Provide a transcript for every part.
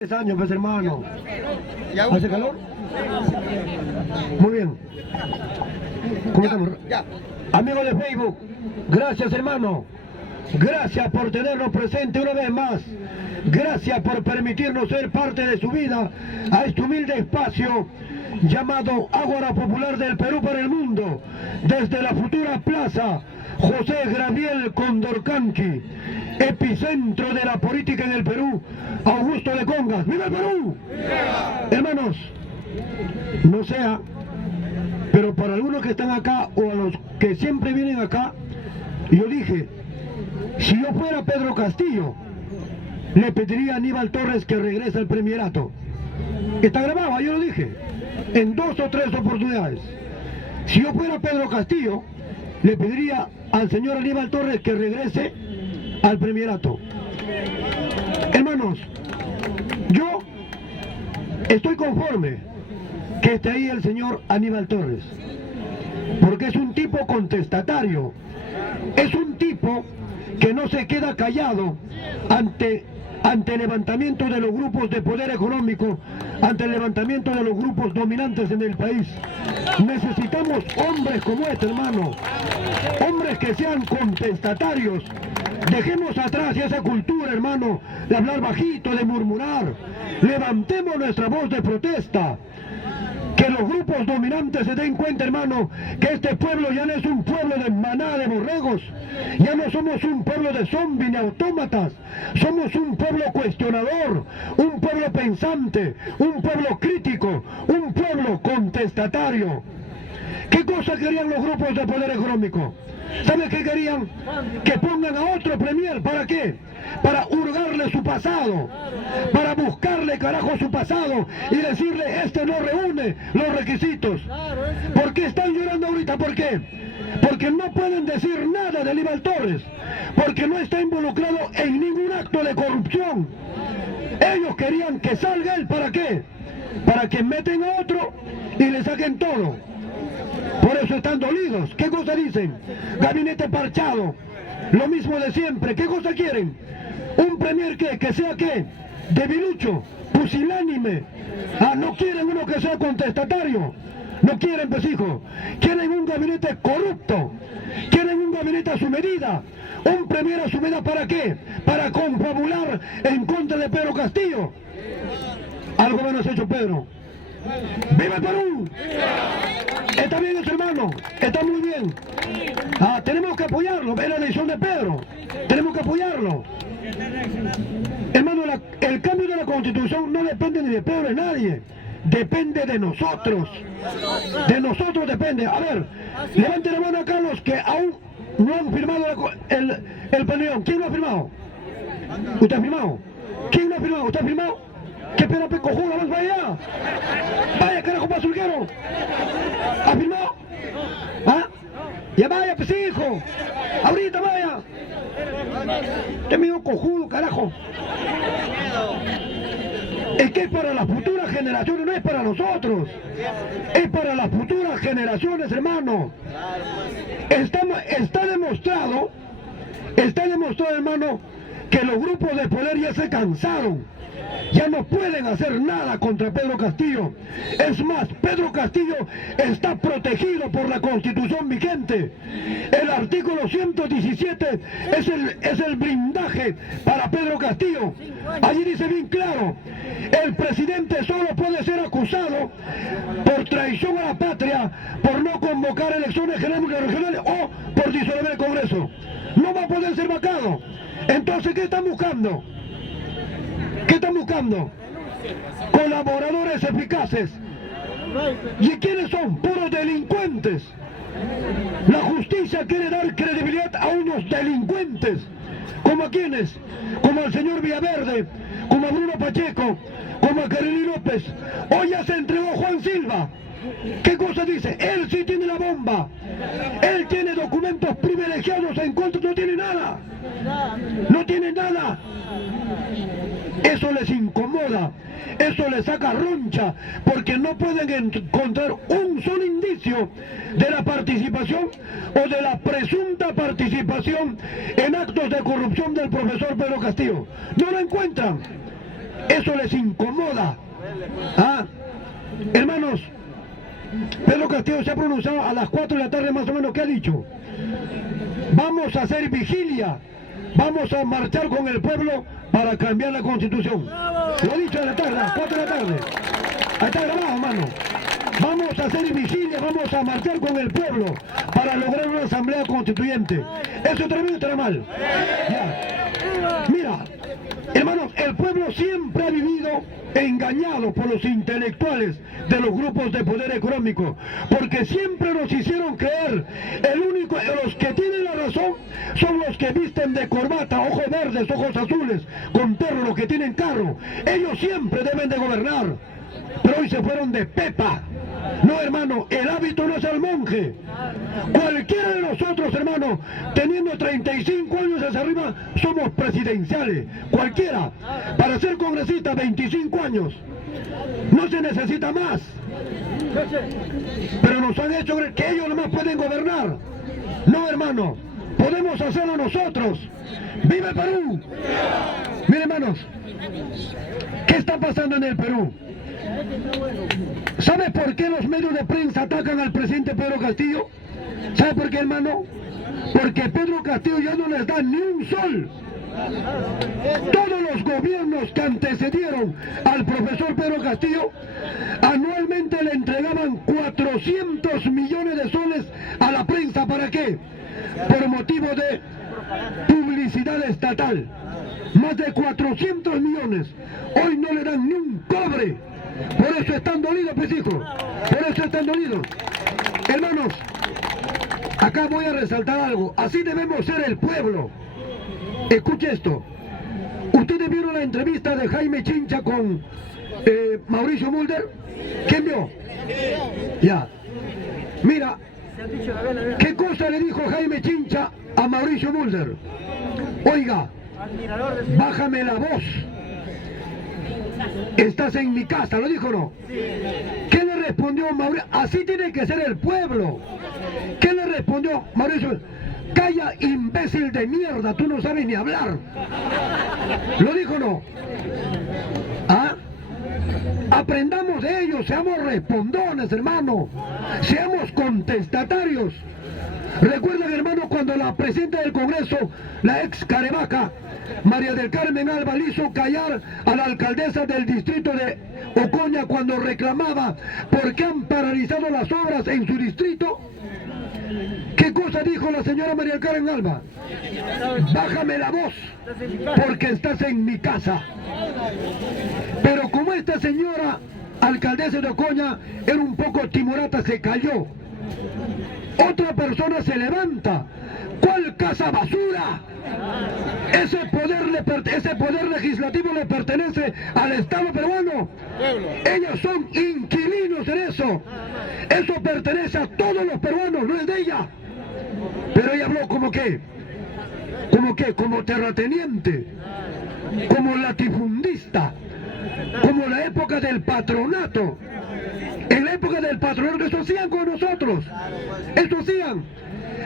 Años, pues hermano. ¿Hace calor? Muy bien. ¿Cómo estamos? Amigos de Facebook, gracias hermano. Gracias por tenernos presente una vez más. Gracias por permitirnos ser parte de su vida a este humilde espacio llamado Ágora Popular del Perú para el Mundo, desde la futura plaza José Gabriel Condorcanqui, epicentro de la política en el Perú, Augusto de Congas. ¡Viva el Perú! ¡Viva! Hermanos, no sea, pero para algunos que están acá o a los que siempre vienen acá, yo dije, si yo fuera Pedro Castillo, le pediría a Aníbal Torres que regrese al premierato. Está grabado, yo lo dije, en 2 o 3 oportunidades. Si yo fuera Pedro Castillo, le pediría al señor Aníbal Torres que regrese al premierato. Hermanos, yo estoy conforme que esté ahí el señor Aníbal Torres, porque es un tipo contestatario, es un tipo que no se queda callado ante el levantamiento de los grupos de poder económico, ante el levantamiento de los grupos dominantes en el país. Necesitamos hombres como este, hermano, hombres que sean contestatarios. Dejemos atrás esa cultura, hermano, de hablar bajito, de murmurar. Levantemos nuestra voz de protesta. Que los grupos dominantes se den cuenta, hermano, que este pueblo ya no es un pueblo de manada de borregos. Ya no somos un pueblo de zombies ni autómatas. Somos un pueblo cuestionador, un pueblo pensante, un pueblo crítico, un pueblo contestatario. ¿Qué cosa querían los grupos de poder económico? ¿Saben qué querían? Que pongan a otro premier. ¿Para qué? Para hurgarle su pasado, para buscarle carajo su pasado y decirle, este no reúne los requisitos. ¿Por qué están llorando ahorita? ¿Por qué? Porque no pueden decir nada de Aníbal Torres, porque no está involucrado en ningún acto de corrupción. Ellos querían que salga él. ¿Para qué? Para que meten a otro y le saquen todo. Por eso están dolidos. ¿Qué cosa dicen? Gabinete parchado. Lo mismo de siempre. ¿Qué cosa quieren? Un premier que sea ¿qué? Debilucho, pusilánime. No quieren uno que sea contestatario. No quieren, pues hijo. Quieren un gabinete corrupto. Quieren un gabinete a su medida. Un premier a su medida, ¿para qué? Para confabular en contra de Pedro Castillo. Algo menos hecho Pedro. ¡Viva el Perú! Está bien eso, hermano, está muy bien. Tenemos que apoyarlo, es la decisión de Pedro. Tenemos que apoyarlo. Hermano, el cambio de la Constitución no depende ni de Pedro ni de nadie. Depende de nosotros. De nosotros depende. A ver, levanten la mano acá los que aún no han firmado el peleón. ¿Quién lo ha firmado? ¿Usted ha firmado? ¿Quién lo ha firmado? ¿Usted ha firmado? ¿Qué pena cojuda? ¡Vamos para allá! ¡Vaya, carajo, basurguero! ¿Ha firmado? Ya vaya, pues hijo. Ahorita vaya. Te medio cojudo, carajo. Es que es para las futuras generaciones, no es para nosotros. Es para las futuras generaciones, hermano. Está demostrado, hermano, que los grupos de poder ya se cansaron. Ya no pueden hacer nada contra Pedro Castillo. Es más, Pedro Castillo está protegido por la Constitución vigente. El artículo 117 es el blindaje para Pedro Castillo. Allí dice bien claro, el presidente solo puede ser acusado por traición a la patria, por no convocar elecciones generales regionales o por disolver el Congreso. No va a poder ser vacado. Entonces, ¿qué están buscando? ¿Qué están buscando? Colaboradores eficaces. ¿Y quiénes son? Puros delincuentes. La justicia quiere dar credibilidad a unos delincuentes. ¿Como a quiénes? Como al señor Villaverde, como a Bruno Pacheco, como a Kareli López. Hoy ya se entregó Juan Silva. ¿Qué cosa dice? Él sí tiene la bomba. Él tiene documentos privilegiados en contra, no tiene nada. No tiene nada. Eso les incomoda, eso les saca roncha, porque no pueden encontrar un solo indicio de la participación o de la presunta participación en actos de corrupción del profesor Pedro Castillo. No lo encuentran. Eso les incomoda. ¿Ah? Hermanos, Pedro Castillo se ha pronunciado a las 4 de la tarde más o menos. ¿Qué ha dicho? Vamos a hacer vigilia, vamos a marchar con el pueblo para cambiar la Constitución. Lo ha dicho a la tarde, a las 4 de la tarde. Ahí está grabado, hermano. Vamos a hacer vigilia, vamos a marchar con el pueblo para lograr una asamblea constituyente. ¿Eso está bien o está mal? Ya. Mira, hermanos, el pueblo siempre ha vivido engañado por los intelectuales de los grupos de poder económico, porque siempre nos hicieron creer los que tienen la razón son los que visten de corbata, ojos verdes, ojos azules, con perro, los que tienen carro. Ellos siempre deben de gobernar, pero hoy se fueron de pepa. No, hermano, el hábito no es el monje. Cualquiera de nosotros, hermano, teniendo 35 años hacia arriba, somos presidenciales. Cualquiera. Para ser congresista, 25 años. No se necesita más. Pero nos han hecho creer que ellos nomás pueden gobernar. No, hermano, podemos hacerlo nosotros. ¡Viva el Perú! Miren, hermanos, ¿qué está pasando en el Perú? ¿Sabe por qué los medios de prensa atacan al presidente Pedro Castillo? ¿Sabe por qué, hermano? Porque Pedro Castillo ya no les da ni un sol. Todos los gobiernos que antecedieron al profesor Pedro Castillo anualmente le entregaban 400 millones de soles a la prensa. ¿Para qué? Por motivo de publicidad estatal. Más de 400 millones. Hoy no le dan ni un cobre. Por eso están dolidos, pues, hijo. Por eso están dolidos. Hermanos, acá voy a resaltar algo. Así debemos ser el pueblo. Escuche esto. ¿Ustedes vieron la entrevista de Jaime Chincha con Mauricio Mulder? ¿Quién vio? Ya. Mira, ¿qué cosa le dijo Jaime Chincha a Mauricio Mulder? Oiga, bájame la voz. Estás en mi casa, ¿lo dijo o no? ¿Qué le respondió Mauricio? Así tiene que ser el pueblo. ¿Qué le respondió Mauricio? Calla, imbécil de mierda, tú no sabes ni hablar. ¿Lo dijo o no? ¿Ah? Aprendamos de ellos, seamos respondones, hermano. Seamos contestatarios. Recuerdan, hermano, cuando la presidenta del Congreso, la ex Carevaca, María del Carmen Alba, le hizo callar a la alcaldesa del distrito de Ocoña cuando reclamaba por qué han paralizado las obras en su distrito. ¿Qué cosa dijo la señora María del Carmen Alba? Bájame la voz, porque estás en mi casa. Pero como esta señora alcaldesa de Ocoña era un poco timorata, se cayó. Otra persona se levanta. ¿Cuál casa basura? Ese poder legislativo le pertenece al Estado peruano. Ellos son inquilinos en eso. Eso pertenece a todos los peruanos, no es de ella. Pero ella habló como que, como terrateniente, como latifundista, como la época del patronato. En la época del patronato, eso hacían con nosotros. Eso hacían.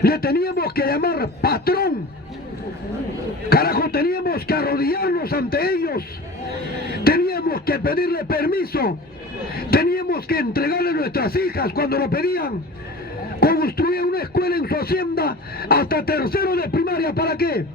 Le teníamos que llamar patrón. Carajo, teníamos que arrodillarnos ante ellos. Teníamos que pedirle permiso. Teníamos que entregarle nuestras hijas cuando lo pedían. Construían una escuela en su hacienda hasta tercero de primaria. ¿Para qué?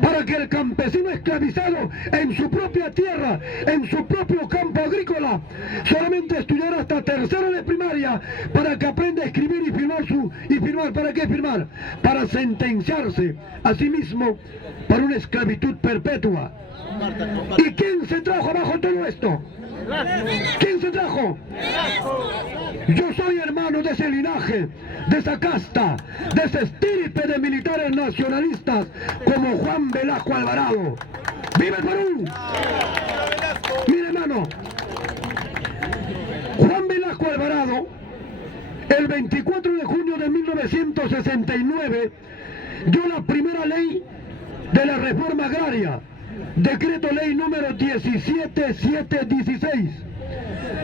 Para que el campesino esclavizado en su propia tierra, en su propio campo agrícola, solamente estudiara hasta tercero de primaria para que aprenda a escribir y firmar. ¿Para qué firmar? Para sentenciarse a sí mismo para una esclavitud perpetua. ¿Y quién se trajo abajo todo esto? ¿Quién se trajo? Yo soy hermano de ese linaje, de esa casta, de ese estirpe de militares nacionalistas como Juan Velasco Alvarado. ¡Viva el Perú! Mire, hermano, Juan Velasco Alvarado, el 24 de junio de 1969, dio la primera ley de la reforma agraria. Decreto ley número 17716.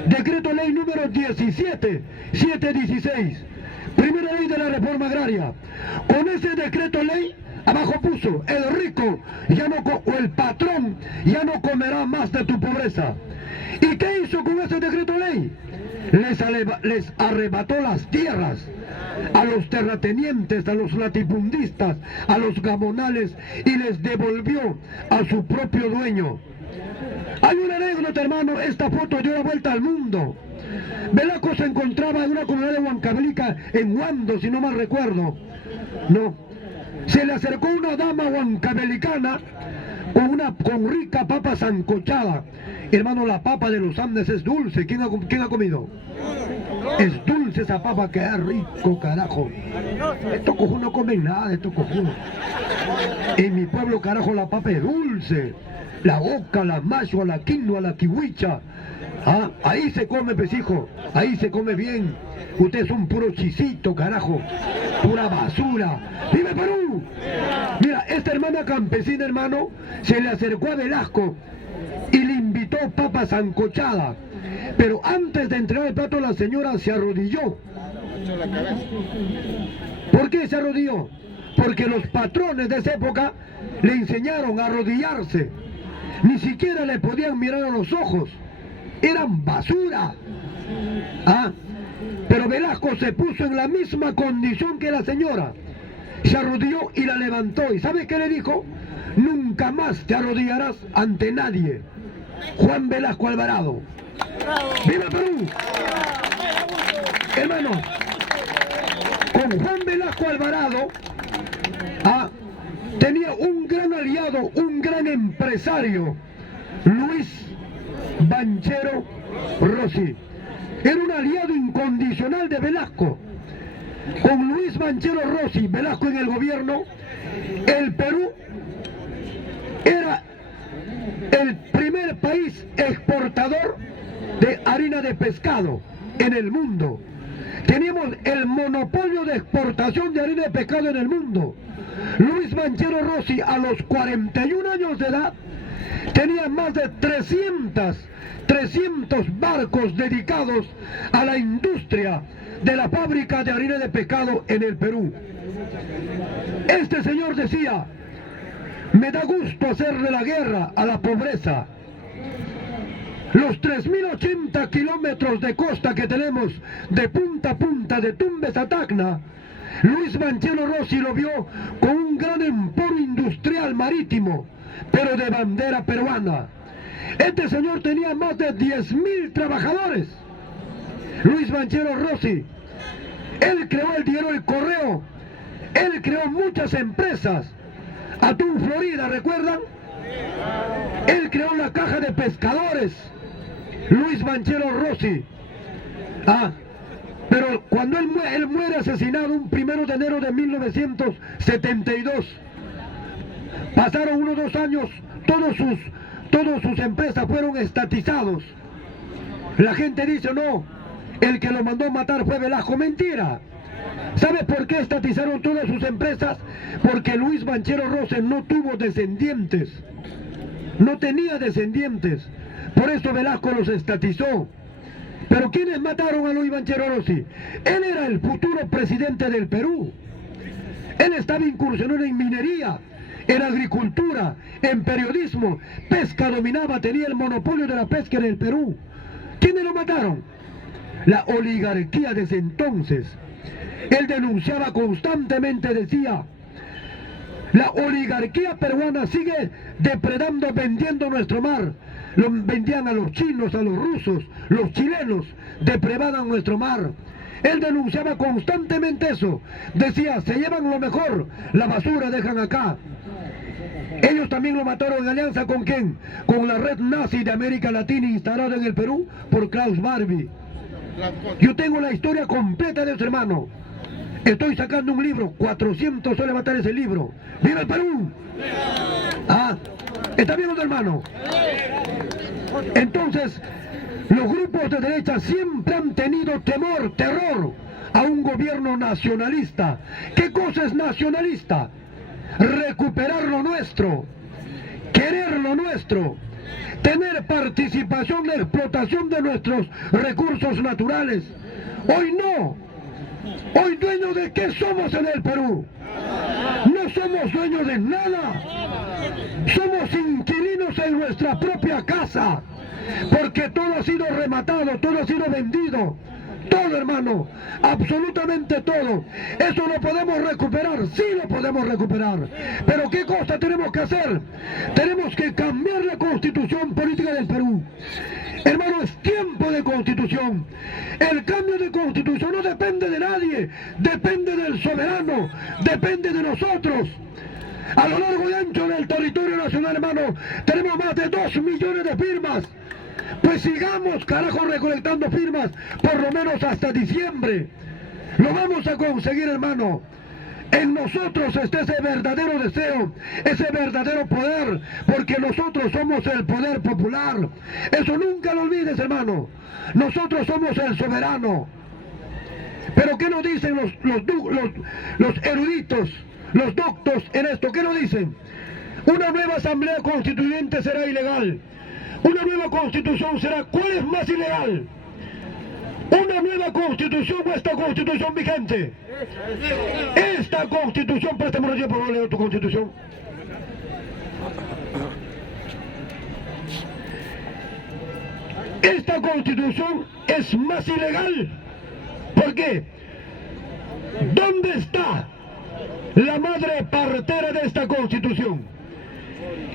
Decreto ley número 17716. Primera ley de la reforma agraria. Con ese decreto ley, abajo puso, el rico ya no, o el patrón ya no comerá más más de tu pobreza. ¿Y qué hizo con ese decreto ley? Les arrebató las tierras a los terratenientes, a los latifundistas, a los gamonales, y les devolvió a su propio dueño. Hay una anécdota, hermano. Esta foto dio la vuelta al mundo. Velasco se encontraba en una comunidad de Huancavelica, en Huando, si no mal recuerdo. No. Se le acercó una dama huancavelicana con rica papa sancochada. Hermano, la papa de los Andes es dulce. ¿Quién ha comido? Es dulce esa papa, que es rico, carajo. Estos cojudos no comen nada de estos cojudos. En mi pueblo, carajo, la papa es dulce. La oca, la macho, la quinoa, la kiwicha. Ah, ahí se come, pesijo. Ahí se come bien. Ustedes son puro chisito, carajo. Pura basura. ¡Viva Perú! Mira, esta hermana campesina, hermano, se le acercó a Velasco y le invitó papa sancochada. Pero antes de entregar el plato, la señora se arrodilló. ¿Por qué se arrodilló? Porque los patrones de esa época le enseñaron a arrodillarse. Ni siquiera le podían mirar a los ojos. Eran basura. ¿Ah? Pero Velasco se puso en la misma condición que la señora. Se arrodilló y la levantó. ¿Y sabe qué le dijo? Nunca más te arrodillarás ante nadie. Juan Velasco Alvarado. ¡Viva Perú! Hermano, con Juan Velasco Alvarado tenía un gran aliado, un gran empresario, Luis Banchero Rossi. Era un aliado incondicional de Velasco. Con Luis Banchero Rossi, Velasco en el gobierno, el Perú era el primer país exportador de harina de pescado en el mundo. Teníamos el monopolio de exportación de harina de pescado en el mundo. Luis Banchero Rossi, a los 41 años de edad, tenía más de 300 barcos dedicados a la industria de la fábrica de harina de pescado en el Perú. Este señor decía: me da gusto hacerle la guerra a la pobreza. Los 3.080 kilómetros de costa que tenemos de punta a punta, de Tumbes a Tacna, Luis Banchero Rossi lo vio con un gran emporio industrial marítimo, pero de bandera peruana. Este señor tenía más de 10.000 trabajadores. Luis Banchero Rossi, él creó el diario El Correo, él creó muchas empresas. Atún Florida, ¿recuerdan? Él creó la Caja de Pescadores, Luis Banchero Rossi. Pero cuando él muere asesinado un 1 de enero de 1972, pasaron 1 o 2 años, todas sus empresas fueron estatizados. La gente dice: no, el que lo mandó matar fue Velasco. Mentira. ¿Sabe por qué estatizaron todas sus empresas? Porque Luis Banchero Rossi no tuvo descendientes. No tenía descendientes. Por eso Velasco los estatizó. Pero ¿quiénes mataron a Luis Banchero Rossi? Él era el futuro presidente del Perú. Él estaba incursionando en minería, en agricultura, en periodismo. Pesca dominaba, tenía el monopolio de la pesca en el Perú. ¿Quiénes lo mataron? La oligarquía desde entonces. Él denunciaba constantemente, decía: la oligarquía peruana sigue depredando, vendiendo nuestro mar. Lo vendían a los chinos, a los rusos, los chilenos, depredaban nuestro mar. Él denunciaba constantemente eso. Decía: se llevan lo mejor, la basura dejan acá. Ellos también lo mataron en alianza ¿con quién? Con la red nazi de América Latina instalada en el Perú por Klaus Barbie. Yo tengo la historia completa de ese hermano. Estoy sacando un libro, 400 soles matar ese libro. ¡Viva el Perú! ¿Está bien, hermano? Entonces, los grupos de derecha siempre han tenido temor, terror a un gobierno nacionalista. ¿Qué cosa es nacionalista? Recuperar lo nuestro, querer lo nuestro, tener participación en la explotación de nuestros recursos naturales. Hoy no. Hoy, ¿dueños de qué somos en el Perú? No somos dueños de nada. Somos inquilinos estamos en nuestra propia casa, porque todo ha sido rematado, todo ha sido vendido. Todo, hermano, absolutamente todo. Eso lo podemos recuperar, sí lo podemos recuperar. Pero ¿qué cosa tenemos que hacer? Tenemos que cambiar la constitución política del Perú. Hermano, es tiempo de constitución. El cambio de constitución no depende de nadie, depende del soberano, depende de nosotros. A lo largo y ancho del territorio nacional, hermano, tenemos más de 2 millones de firmas. Pues sigamos, carajo, recolectando firmas, por lo menos hasta diciembre. Lo vamos a conseguir, hermano. En nosotros está ese verdadero deseo, ese verdadero poder, porque nosotros somos el poder popular. Eso nunca lo olvides, hermano. Nosotros somos el soberano. Pero ¿qué nos dicen los eruditos, los doctos en esto? ¿Qué nos dicen? Una nueva asamblea constituyente será ilegal. Una nueva constitución será. ¿Cuál es más ilegal? ¿Una nueva constitución o esta constitución vigente? Esta constitución, préstame un tiempo, por favor, leo tu constitución. Esta constitución es más ilegal. ¿Por qué? ¿Dónde está la madre partera de esta constitución?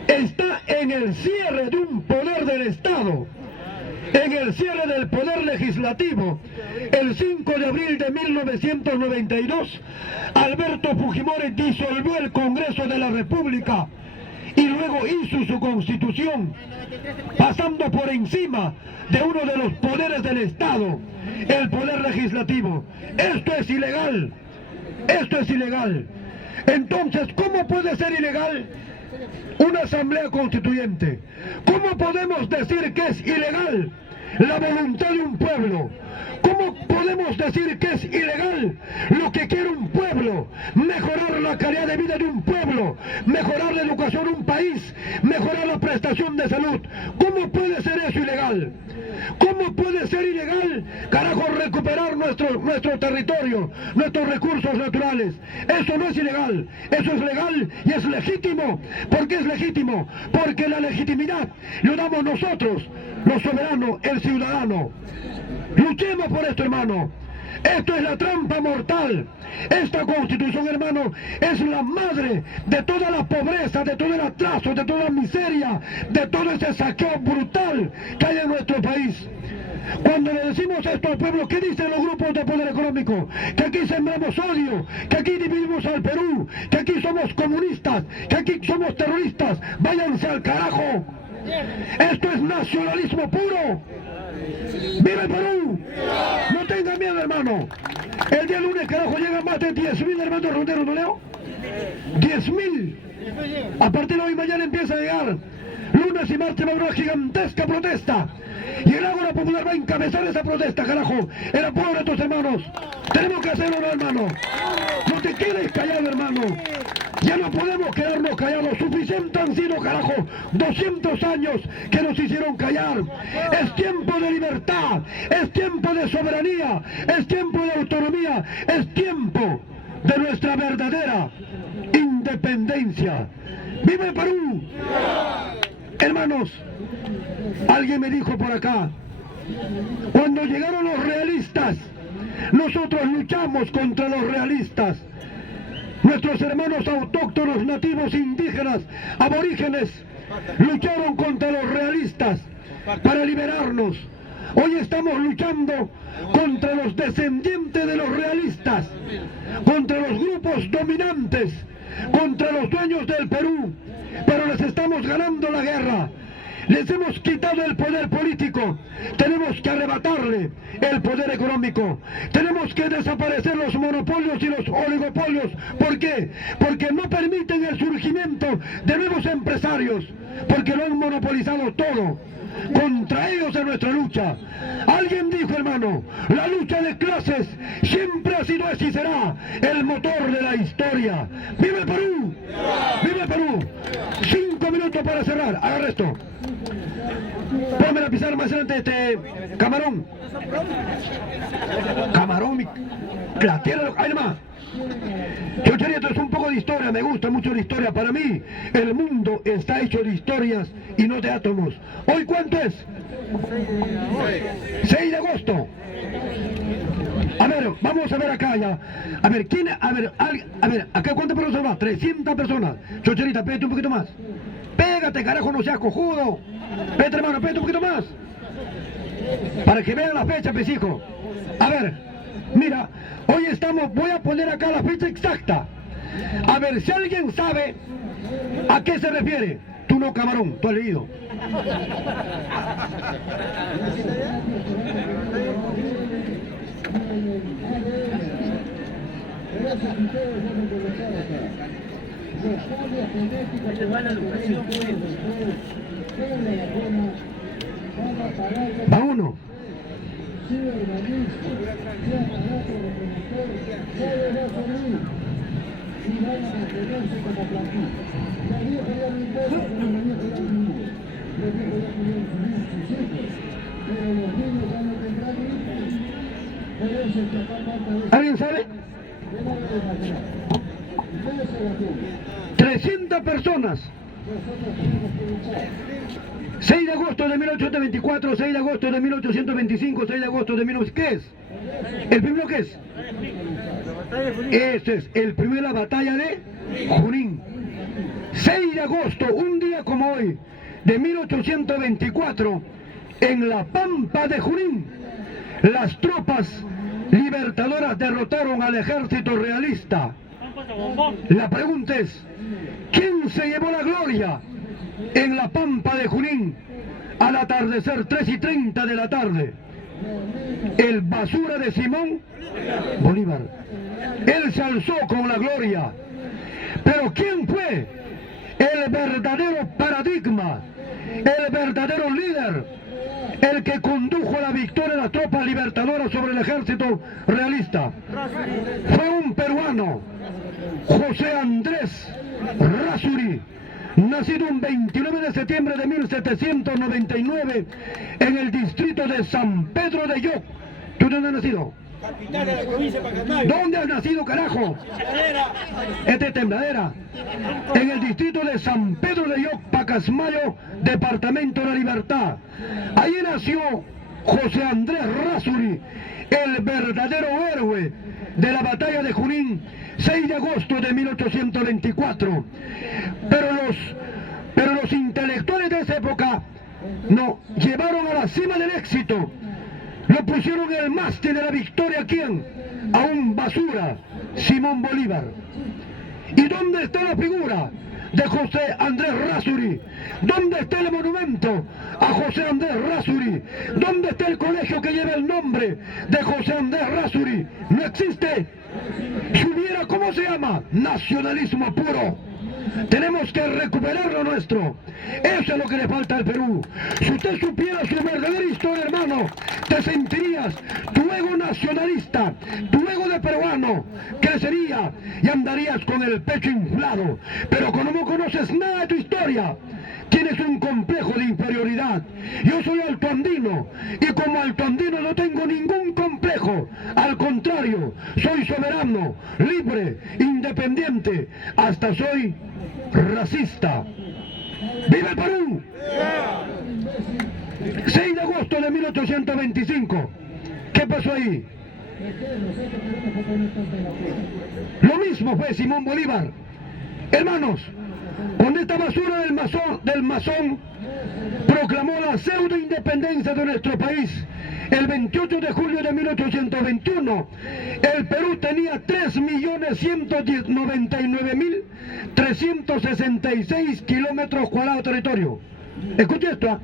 Está en el cierre de un poder del Estado, en el cierre del poder legislativo. El 5 de abril de 1992, Alberto Fujimori disolvió el Congreso de la República y luego hizo su constitución, pasando por encima de uno de los poderes del Estado, el poder legislativo. Esto es ilegal, esto es ilegal. Entonces, ¿cómo puede ser ilegal una asamblea constituyente? ¿Cómo podemos decir que es ilegal la voluntad de un pueblo? ¿Cómo podemos decir que es ilegal lo que quiere un pueblo? Mejorar la calidad de vida de un pueblo, mejorar la educación de un país, mejorar la prestación de salud. ¿Cómo puede ser eso ilegal? ¿Cómo puede ser ilegal, carajo, recuperar nuestro territorio, nuestros recursos naturales? Eso no es ilegal, eso es legal y es legítimo. ¿Por qué es legítimo? Porque la legitimidad lo damos nosotros, los soberanos, el ciudadano. Luchemos por esto, hermano. Esto es la trampa mortal. Esta constitución, hermano, es la madre de toda la pobreza, de todo el atraso, de toda la miseria, de todo ese saqueo brutal que hay en nuestro país. Cuando le decimos esto al pueblo, ¿qué dicen los grupos de poder económico? Que aquí sembramos odio, que aquí dividimos al Perú, que aquí somos comunistas, que aquí somos terroristas. Váyanse al carajo. Esto es nacionalismo puro. ¡Viva el Perú! No tengan miedo, hermano. El día lunes, carajo, llegan más de 10.000 hermanos ronderos, ¿no, Leo? 10.000. A partir de hoy mañana empieza a llegar. Lunes y martes va a haber una gigantesca protesta. Y el Ágora Popular va a encabezar esa protesta, carajo. El apoyo de nuestros hermanos. Tenemos que hacerlo, ¿no, hermano? No te quedes callado, hermano. Ya no podemos quedarnos callados. Suficiente han sido, carajo, 200 años que nos hicieron callar. Es tiempo de libertad, es tiempo de soberanía, es tiempo de autonomía, es tiempo de nuestra verdadera independencia. ¡Viva el Perú! Hermanos, alguien me dijo por acá, cuando llegaron los realistas, nosotros luchamos contra los realistas. Nuestros hermanos autóctonos, nativos, indígenas, aborígenes, lucharon contra los realistas para liberarnos. Hoy estamos luchando contra los descendientes de los realistas, contra los grupos dominantes, contra los dueños del Perú, pero les estamos ganando la guerra. Les hemos quitado el poder político, tenemos que arrebatarle el poder económico, tenemos que desaparecer los monopolios y los oligopolios. ¿Por qué? Porque no permiten el surgimiento de nuevos empresarios, porque lo han monopolizado todo. Contra ellos es nuestra lucha. Alguien dijo, hermano, la lucha de clases siempre ha sido, es y será el motor de la historia. ¡Viva el Perú! ¡Viva el Perú! 5 minutos para cerrar. Agarra esto. Ponme la pizarra más adelante, camarón. Camarón, la tierra, ahí nomás. Chocherito, es un poco de historia, me gusta mucho la historia. Para mí, el mundo está hecho de historias y no de átomos. ¿Hoy cuánto es? 6 de agosto. A ver, vamos a ver acá ya. A ver, ¿quién? A ver, ¿acá cuántas personas va? 300 personas. Chocherita, pégate un poquito más. Pégate, carajo, no seas cojudo. Pégate, hermano, pégate un poquito más. Para que vean la fecha, pues, hijo. A ver, mira, hoy estamos, voy a poner acá la fecha exacta. A ver, si alguien sabe a qué se refiere. Tú no, camarón, tú has leído. Va uno. ¿Alguien sabe? 300 personas. 6 de agosto de 1824, 6 de agosto de 1825, 6 de agosto de 1900... ¿Qué es? ¿El primero qué es? Este es el primero de la batalla de Junín. 6 de agosto, un día como hoy, de 1824, en la pampa de Junín, las tropas libertadoras derrotaron al ejército realista. La pregunta es, ¿quién se llevó la gloria en la pampa de Junín al atardecer 3:30 de la tarde? El basura de Simón Bolívar. Él se alzó con la gloria. Pero ¿quién fue el verdadero paradigma, el verdadero líder, el que condujo a la victoria de las tropas libertadoras sobre el ejército realista? Fue un peruano, José Andrés Errázuriz, nacido un 29 de septiembre de 1799 en el distrito de San Pedro de Yoc. ¿Tú dónde has nacido? Capital de la provincia de Pacasmayo. ¿Dónde has nacido, carajo? Este es Tembladera. En el distrito de San Pedro de Yoc, Pacasmayo, departamento de la Libertad. Ahí nació José Andrés Errázuriz, el verdadero héroe de la batalla de Junín, 6 de agosto de 1824. Pero los intelectuales de esa época no llevaron a la cima del éxito. Lo pusieron en el mástil de la victoria, ¿a quién? A un basura, Simón Bolívar. ¿Y dónde está la figura de José Andrés Errázuriz? ¿Dónde está el monumento a José Andrés Errázuriz? ¿Dónde está el colegio que lleva el nombre de José Andrés Errázuriz? No existe. Si hubiera, ¿cómo se llama? Nacionalismo puro. Tenemos que recuperar lo nuestro. Eso es lo que le falta al Perú. Si usted supiera su verdadera historia, hermano, te sentirías, tu ego nacionalista, tu ego de peruano, crecería y andarías con el pecho inflado. Pero como no conoces nada de tu historia, tienes un complejo de inferioridad. Yo soy altoandino y como altoandino no tengo ningún complejo. Al contrario, soy soberano, libre, independiente, hasta soy racista. ¡Viva el Perú! 6 de agosto de 1825. ¿Qué pasó ahí? Lo mismo fue Simón Bolívar. Hermanos, con esta basura del masón proclamó la pseudo independencia de nuestro país. El 28 de julio de 1821, el Perú tenía 3.199.366 kilómetros cuadrados de territorio. Escuche esto,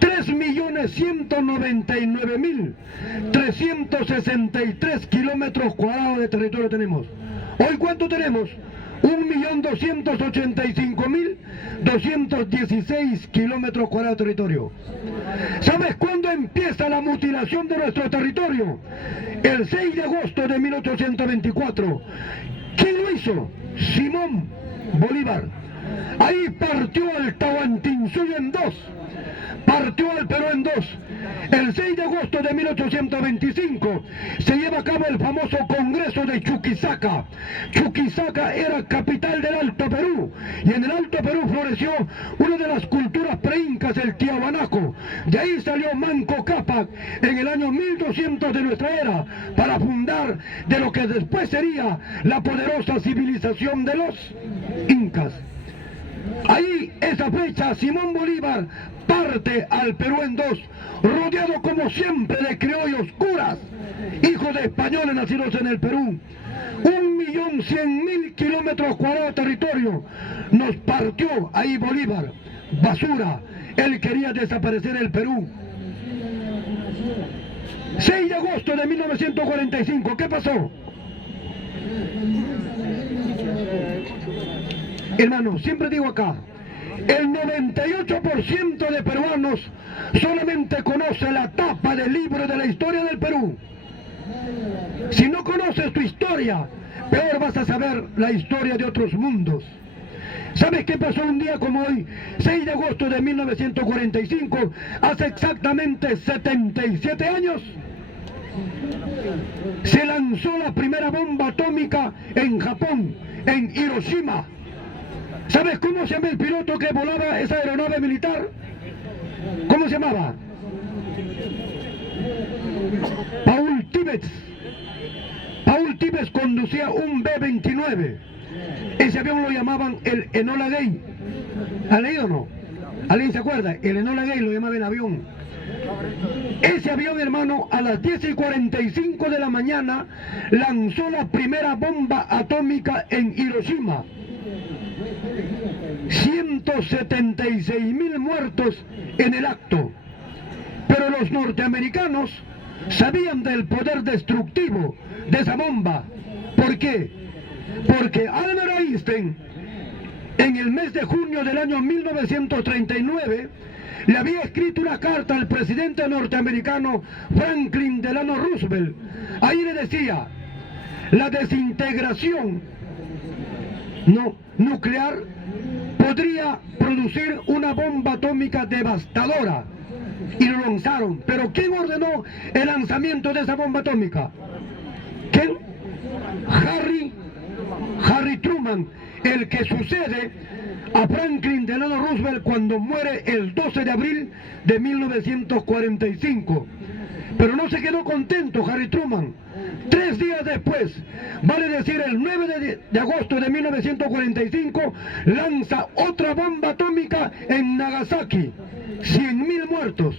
3.199.363 kilómetros cuadrados de territorio tenemos. ¿Hoy cuánto tenemos? 1.285.216 kilómetros cuadrados de territorio. ¿Sabes cuándo empieza la mutilación de nuestro territorio? El 6 de agosto de 1824. ¿Quién lo hizo? Simón Bolívar. Ahí partió al Tahuantinsuyo en dos, partió al Perú en dos. El 6 de agosto de 1825 se lleva a cabo el famoso Congreso de Chuquisaca. Chuquisaca era capital del Alto Perú, y en el Alto Perú floreció una de las culturas preincas, el Tiahuanaco. De ahí salió Manco Cápac en el año 1200 de nuestra era para fundar de lo que después sería la poderosa civilización de los incas. Ahí, esa fecha, Simón Bolívar parte al Perú en dos, rodeado como siempre de criollos curas, hijos de españoles nacidos en el Perú. 1.100.000 kilómetros cuadrados de territorio nos partió ahí Bolívar. Basura, él quería desaparecer el Perú. 6 de agosto de 1945, ¿qué pasó? Hermano, siempre digo acá, el 98% de peruanos solamente conoce la tapa del libro de la historia del Perú. Si no conoces tu historia, peor vas a saber la historia de otros mundos. ¿Sabes qué pasó un día como hoy, 6 de agosto de 1945, hace exactamente 77 años? Se lanzó la primera bomba atómica en Japón, en Hiroshima. ¿Sabes cómo se llama el piloto que volaba esa aeronave militar? ¿Cómo se llamaba? Paul Tibbets. Paul Tibbets conducía un B-29. Ese avión lo llamaban el Enola Gay. ¿Ha leído o no? ¿Alguien se acuerda? El Enola Gay lo llamaban el avión. Ese avión, hermano, a las 10:45 de la mañana lanzó la primera bomba atómica en Hiroshima. 176.000 muertos en el acto. Pero los norteamericanos sabían del poder destructivo de esa bomba. ¿Por qué? Porque Albert Einstein, en el mes de junio del año 1939, le había escrito una carta al presidente norteamericano Franklin Delano Roosevelt. Ahí le decía, la desintegración nuclear podría producir una bomba atómica devastadora. Y lo lanzaron. ¿Pero quién ordenó el lanzamiento de esa bomba atómica? ¿Quién? Harry Truman, el que sucede a Franklin Delano Roosevelt cuando muere el 12 de abril de 1945. Pero no se quedó contento Harry Truman. 3 días después, vale decir el 9 de agosto de 1945, lanza otra bomba atómica en Nagasaki. 100.000 muertos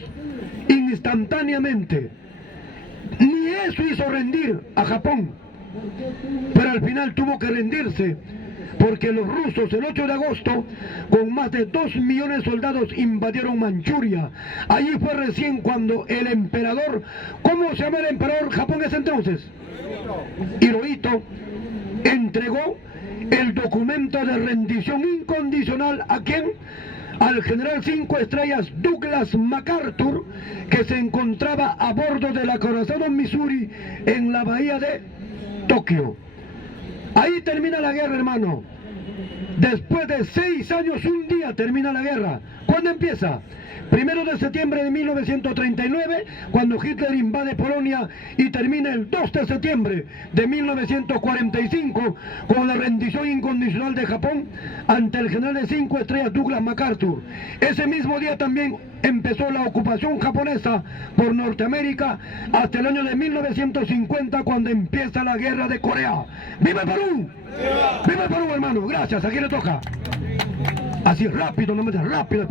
instantáneamente. Ni eso hizo rendir a Japón, pero al final tuvo que rendirse, porque los rusos el 8 de agosto, con más de 2 millones de soldados, invadieron Manchuria. Allí fue recién cuando el emperador, ¿cómo se llama el emperador japonés entonces? Hirohito, entregó el documento de rendición incondicional ¿a quién? Al general 5 estrellas Douglas MacArthur, que se encontraba a bordo del acorazado Missouri en la bahía de Tokio. Ahí termina la guerra, hermano. Después de 6 años, un día termina la guerra. ¿Cuándo empieza? 1 de septiembre de 1939, cuando Hitler invade Polonia, y termina el 2 de septiembre de 1945 con la rendición incondicional de Japón ante el general de 5 estrellas Douglas MacArthur. Ese mismo día también empezó la ocupación japonesa por Norteamérica hasta el año de 1950, cuando empieza la guerra de Corea. ¡Viva el Perú! ¡Viva el Perú, hermano! Gracias, aquí le toca. Así rápido, no me rápido.